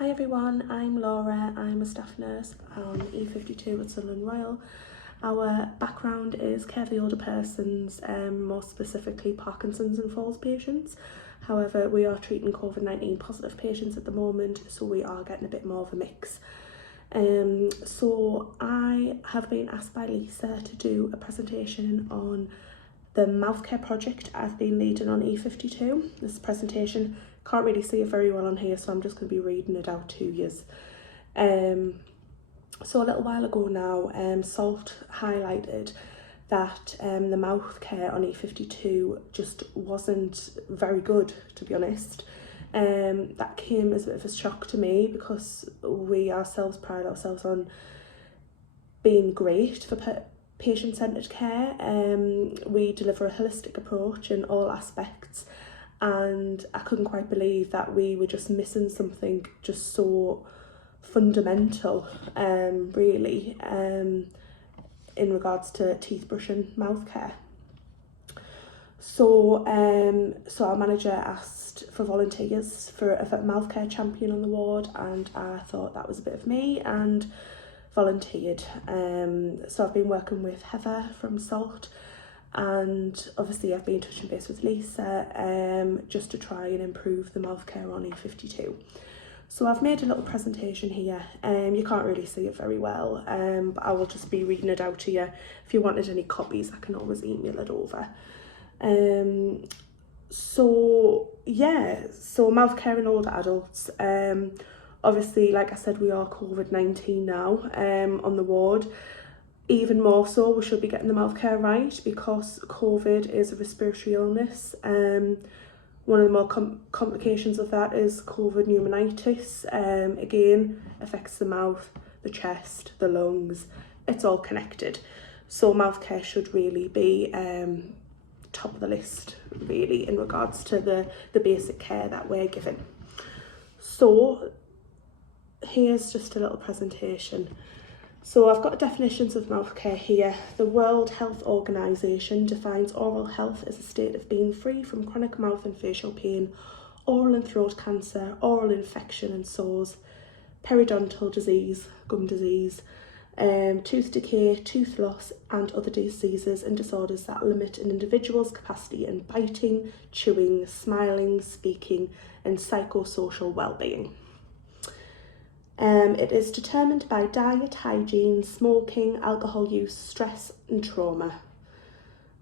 Hi everyone, I'm Laura. I'm a staff nurse on E52 at Sunderland Royal. Our background is care for the older persons, more specifically Parkinson's and Falls patients. However, we are treating COVID-19 positive patients at the moment, so we are getting a bit more of a mix. So I have been asked by Lisa to do a presentation on the mouth care project I've been leading on E52. This presentation, can't really see it very well on here, so I'm just going to be reading it out to you. So a little while ago now, SALT highlighted that the mouth care on E52 just wasn't very good, to be honest. That came as a bit of a shock to me because we ourselves pride ourselves on being great for patient-centred care. We deliver a holistic approach in all aspects, and I couldn't quite believe that we were just missing something just so fundamental, really, in regards to teeth brushing mouth care. So our manager asked for volunteers for a mouth care champion on the ward, and I thought that was a bit of me and volunteered. So I've been working with Heather from SALT, and obviously I've been touching base with Lisa just to try and improve the mouth care on E52. So I've made a little presentation here. You can't really see it very well, but I will just be reading it out to you. If you wanted any copies, I can always email it over. So mouth care in older adults. Obviously, like I said, we are COVID-19 now on the ward. Even more so, we should be getting the mouth care right because COVID is a respiratory illness. One of the more complications of that is COVID pneumonitis. Again, affects the mouth, the chest, the lungs. It's all connected. So mouth care should really be top of the list, really, in regards to the basic care that we're given. So here's just a little presentation. So I've got definitions of mouth care here. The World Health Organization defines oral health as a state of being free from chronic mouth and facial pain, oral and throat cancer, oral infection and sores, periodontal disease, gum disease, tooth decay, tooth loss and other diseases and disorders that limit an individual's capacity in biting, chewing, smiling, speaking and psychosocial well-being. It is determined by diet, hygiene, smoking, alcohol use, stress and trauma.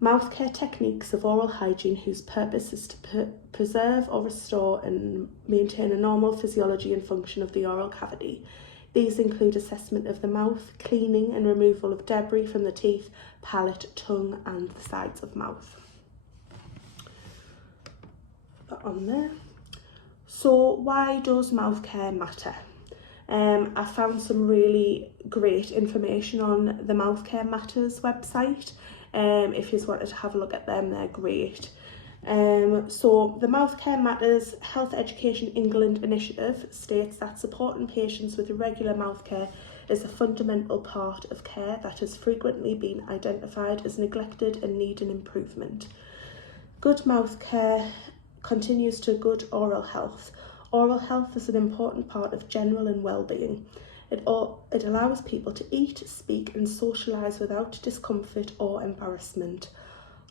Mouth care techniques of oral hygiene whose purpose is to preserve or restore and maintain a normal physiology and function of the oral cavity. These include assessment of the mouth, cleaning and removal of debris from the teeth, palate, tongue and the sides of mouth. Put that on there. So why does mouth care matter? I found some really great information on the Mouth Care Matters website. If you just wanted to have a look at them, they're great. So the Mouth Care Matters Health Education England initiative states that supporting patients with irregular mouth care is a fundamental part of care that has frequently been identified as neglected and needing improvement. Good mouth care continues to good oral health. Oral health is an important part of general and well-being. It allows people to eat, speak and socialise without discomfort or embarrassment.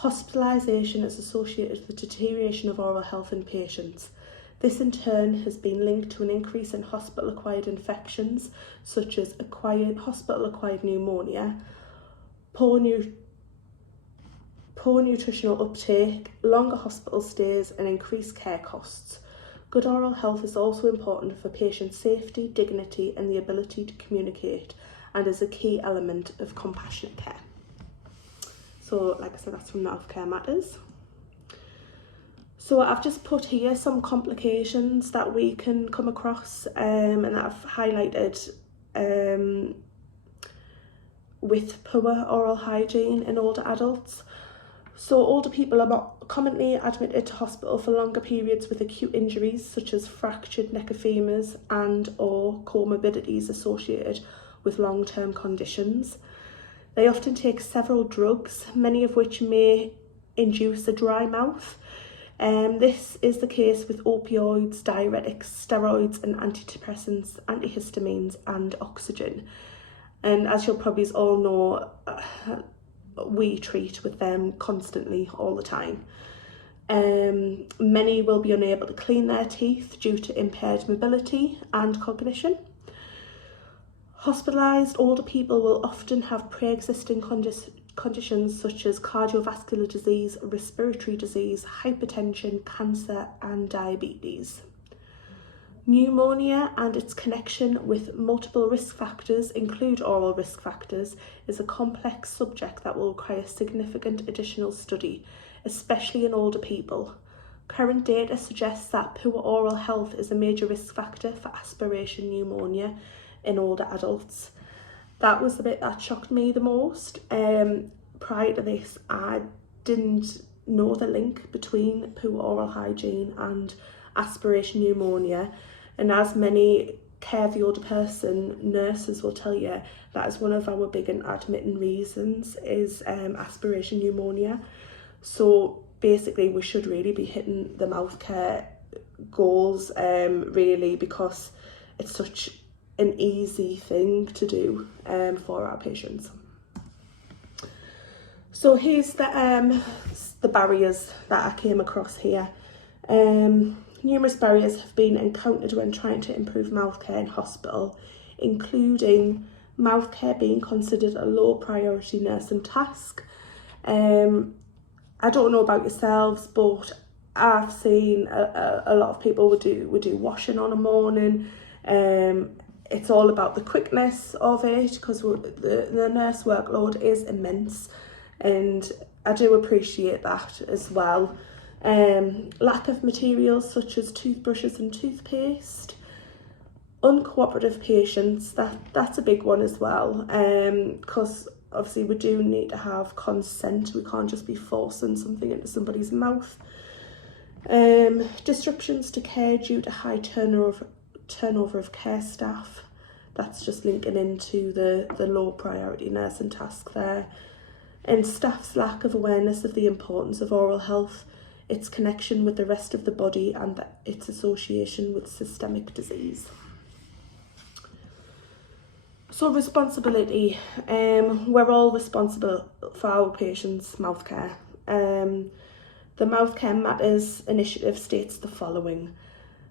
Hospitalisation is associated with deterioration of oral health in patients. This in turn has been linked to an increase in hospital-acquired infections such as hospital-acquired pneumonia, poor nutritional uptake, longer hospital stays and increased care costs. Good oral health is also important for patient safety, dignity and the ability to communicate, and is a key element of compassionate care. So like I said, that's from Mouth Care Matters. So I've just put here some complications that we can come across and that I've highlighted with poor oral hygiene in older adults. So older people are more commonly admitted to hospital for longer periods with acute injuries such as fractured neck of femurs and or comorbidities associated with long-term conditions. They often take several drugs, many of which may induce a dry mouth. This is the case with opioids, diuretics, steroids and antidepressants, antihistamines and oxygen. And as you'll probably all know, we treat with them constantly all the time. Many will be unable to clean their teeth due to impaired mobility and cognition. Hospitalised older people will often have pre-existing conditions such as cardiovascular disease, respiratory disease, hypertension, cancer and diabetes. Pneumonia and its connection with multiple risk factors, include oral risk factors, is a complex subject that will require significant additional study, especially in older people. Current data suggests that poor oral health is a major risk factor for aspiration pneumonia in older adults. That was the bit that shocked me the most. Prior to this, I didn't know the link between poor oral hygiene and aspiration pneumonia. And as many care the older person nurses will tell you, that is one of our big and admitting reasons is aspiration pneumonia. So basically we should really be hitting the mouth care goals really, because it's such an easy thing to do for our patients. So here's the barriers that I came across here. Numerous barriers have been encountered when trying to improve mouth care in hospital, including mouth care being considered a low priority nursing task. I don't know about yourselves, but I've seen a lot of people would do washing on a morning. It's all about the quickness of it, because the nurse workload is immense, and I do appreciate that as well. Lack of materials such as toothbrushes and toothpaste. Uncooperative patients, that's a big one as well, because obviously we do need to have consent. We can't just be forcing something into somebody's mouth. Disruptions to care due to high turnover of care staff. That's just linking into the low priority nursing task there. And staff's lack of awareness of the importance of oral health, its connection with the rest of the body and its association with systemic disease. So responsibility, we're all responsible for our patients' mouth care. The Mouth Care Matters initiative states the following: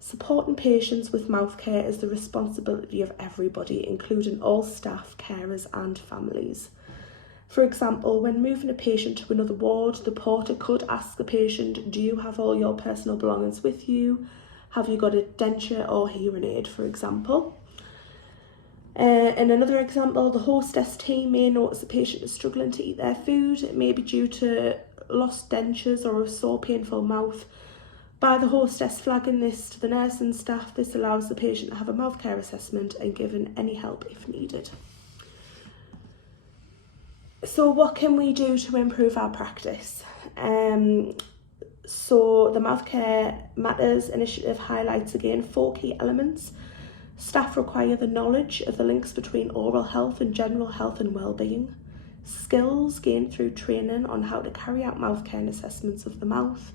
supporting patients with mouth care is the responsibility of everybody, including all staff, carers and families. For example, when moving a patient to another ward, the porter could ask the patient, do you have all your personal belongings with you? Have you got a denture or hearing aid, for example? In another example, the hostess team may notice a patient is struggling to eat their food. It may be due to lost dentures or a sore, painful mouth. By the hostess flagging this to the nursing staff, this allows the patient to have a mouth care assessment and given any help if needed. So what can we do to improve our practice? So the Mouth Care Matters initiative highlights again 4 key elements. Staff require the knowledge of the links between oral health and general health and well-being. Skills gained through training on how to carry out mouth care and assessments of the mouth.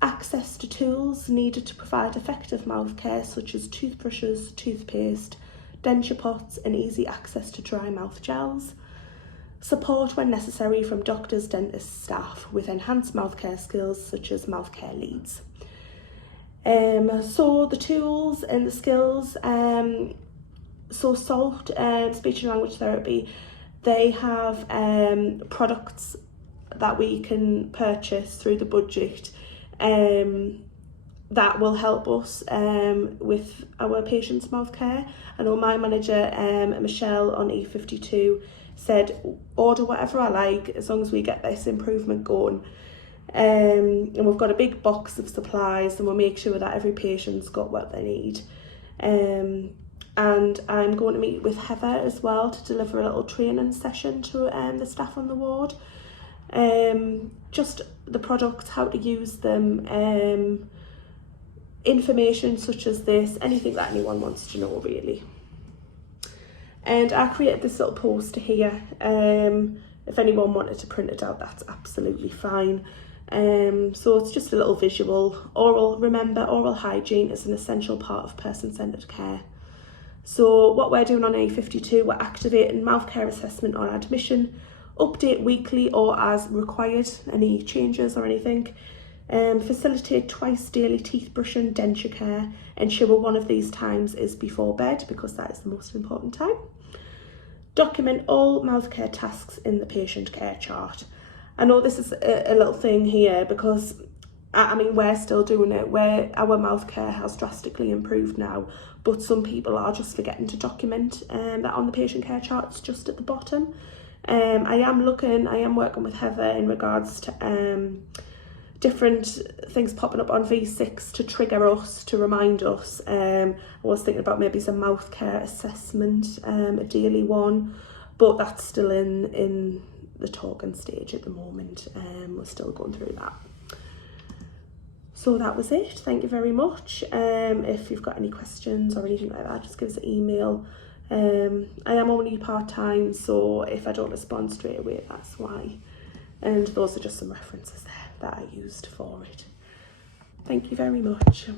Access to tools needed to provide effective mouth care such as toothbrushes, toothpaste, denture pots and easy access to dry mouth gels. Support when necessary from doctors, dentists, staff with enhanced mouth care skills such as mouth care leads. So the tools and the skills, so SALT, speech and language therapy, they have products that we can purchase through the budget that will help us with our patients' mouth care. I know my manager, Michelle on E52, said order whatever I like as long as we get this improvement going. And we've got a big box of supplies and we'll make sure that every patient's got what they need. And I'm going to meet with Heather as well to deliver a little training session to the staff on the ward. Just the products, how to use them, information such as this, anything that anyone wants to know really. And I created this little poster here. If anyone wanted to print it out, that's absolutely fine. So it's just a little visual. Remember, oral hygiene is an essential part of person-centred care. So what we're doing on A52, we're activating mouth care assessment on admission, update weekly or as required, any changes or anything. Facilitate twice daily teeth brushing, denture care, ensure one of these times is before bed because that is the most important time. Document all mouth care tasks in the patient care chart. I know this is a little thing here because I mean we're still doing it, where our mouth care has drastically improved now, but some people are just forgetting to document that on the patient care chart. It's just at the bottom. I am working with Heather in regards to different things popping up on V6 to trigger us, to remind us. I was thinking about maybe some mouth care assessment, a daily one, but that's still in the talking stage at the moment. We're still going through that. So that was it. Thank you very much. If you've got any questions or anything like that, just give us an email. I am only part-time, so if I don't respond straight away, that's why. And those are just some references there that I used for it. Thank you very much.